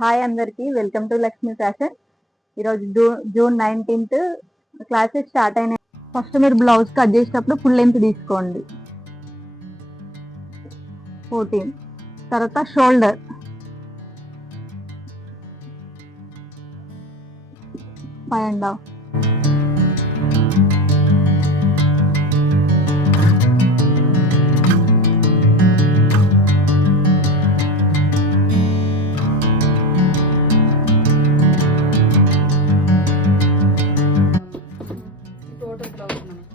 హాయ్ అందరికి, welcome to Lakshmi ఫ్యాషన్. ఈరోజు June 19th classes start అయినాయి. ఫస్ట్ మీరు బ్లౌజ్ కట్ చేసేటప్పుడు ఫుల్ లెంత్ తీసుకోండి 14. తర్వాత షోల్డర్ 5.5. టోటల్ బ్లౌజ్ మనకి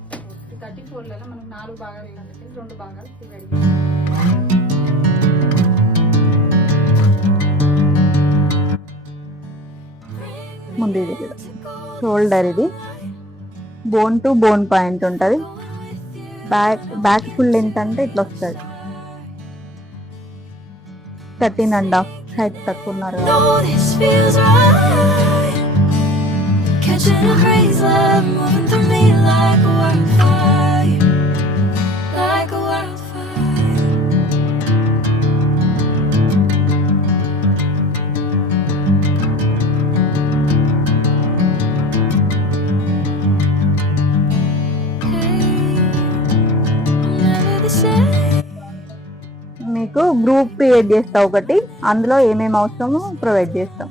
34లలో మనకు 4 భాగాలు కాబట్టి 2 భాగాలు రెడీ. ముందు ఇది షోల్డర్, ఇది బోన్ టు బోన్ పాయింట్ ఉంటుంది. బ్యాక్ ఫుల్ లెంత్ అంటే ఇట్లా వస్తుంది 13.5. హైట్ తక్కువ ఉన్నారు. Catching a crazy love moving through me like a wildfire, like a wildfire. Hey, I'm never the same. మీకు గ్రూప్ క్రియేట్ చేస్తా ఒకటి, అందులో ఏమేమి అవసరమో ప్రొవైడ్ చేస్తాం.